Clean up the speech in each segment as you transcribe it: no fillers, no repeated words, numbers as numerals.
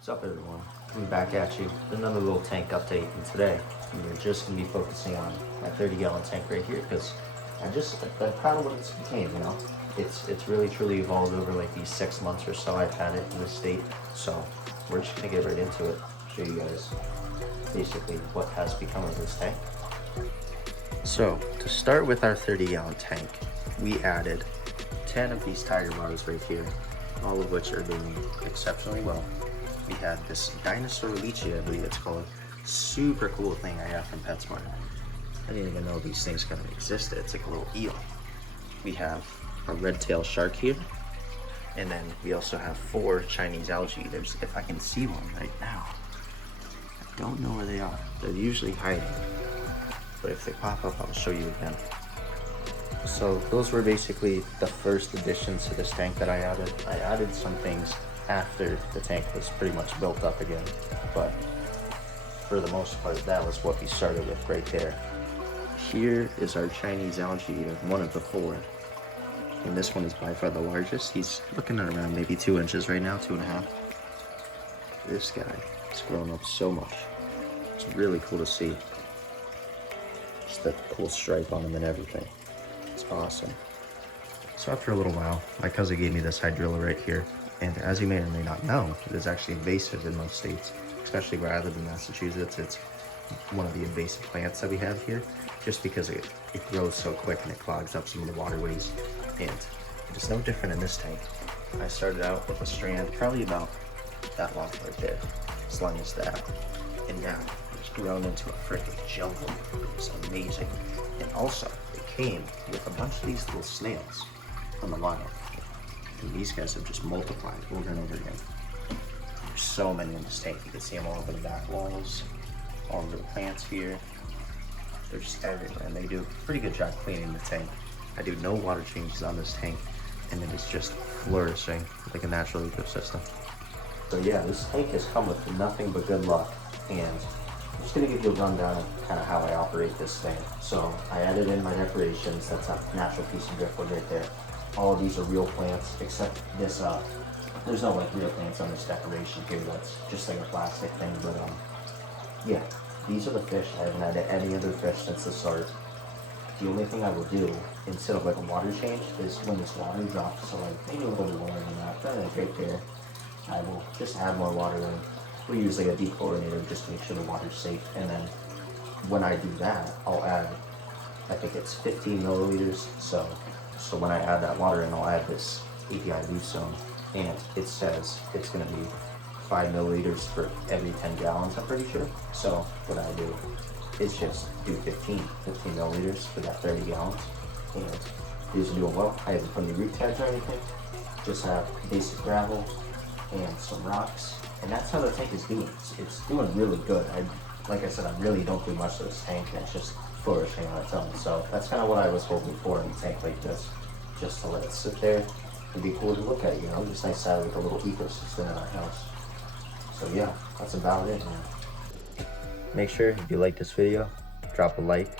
What's up everyone? Coming back at you with another little tank update, and today we're just going to be focusing on my 30-gallon tank right here because I'm proud of what it's became, you know? It's really truly evolved over like these 6 months or so I've had it in this state, so we're just going to get right into it, show you guys basically what has become of this tank. So to start with our 30-gallon tank, we added 10 of these tiger bars right here, all of which are doing exceptionally well. We had this dinosaur lychee, I believe it's called. Super cool thing I got from PetSmart. I didn't even know these things kind of existed. It's like a little eel. We have a red-tailed shark here, and then we also have 4 Chinese algae eaters. If I can see one right now, I don't know where they are. They're usually hiding, but if they pop up, I'll show you again. So those were basically the first additions to this tank that I added. I added some things after the tank was pretty much built up again, but for the most part, that was what we started with right there. Here is our Chinese algae eater, one of the 4. And this one is by far the largest. He's looking at around maybe 2 inches right now, 2.5. This guy has grown up so much. It's really cool to see. Just the cool stripe on him and everything. It's awesome. So after a little while, my cousin gave me this hydrilla right here. And as you may or may not know, it is actually invasive in most states, especially where I live in Massachusetts. It's one of the invasive plants that we have here, just because it grows so quick and it clogs up some of the waterways. And it's no different in this tank. I started out with a strand probably about that long right there, as long as that. And now it's grown into a freaking jungle. It's amazing. And also, it came with a bunch of these little snails from the wild. And these guys have just multiplied over and over again. There's so many in this tank. You can see them all over the back walls, all over the plants here. They're just everywhere, and they do a pretty good job cleaning the tank. I do no water changes on this tank, and it is just flourishing like a natural ecosystem. So yeah, this tank has come with nothing but good luck, and I'm just gonna give you a rundown of kind of how I operate this thing. So I added in my decorations. That's a natural piece of driftwood right there. All of these are real plants, except this, there's no like real plants on this decoration here. That's just like a plastic thing, but yeah, these are the fish. I haven't added any other fish since the start. The only thing I will do, instead of like a water change, is when this water drops, so like maybe a little bit more than that, but like right there, I will just add more water in. We use like a dechlorinator just to make sure the water's safe, and then when I do that, I'll add, I think it's 15 milliliters, so when I add that water in, I'll add this API leaf zone, and it says it's going to be 5 milliliters for every 10 gallons, I'm pretty sure. So what I do is just do 15 milliliters for that 30 gallons, and these are doing well. I haven't put any root tabs or anything, just have basic gravel and some rocks, and that's how the tank is doing. It's doing really good. Like I said, I really don't do much to this tank, and it's just flourishing on its own. So that's kind of what I was hoping for in a tank like this, just to let it sit there and be cool to look at, you know, just nice to have like a little ecosystem in our house. So yeah, that's about it, man. Make sure if you like this video, drop a like.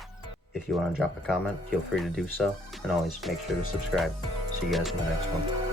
If you want to drop a comment, feel free to do so, and always make sure to subscribe. See you guys in the next one.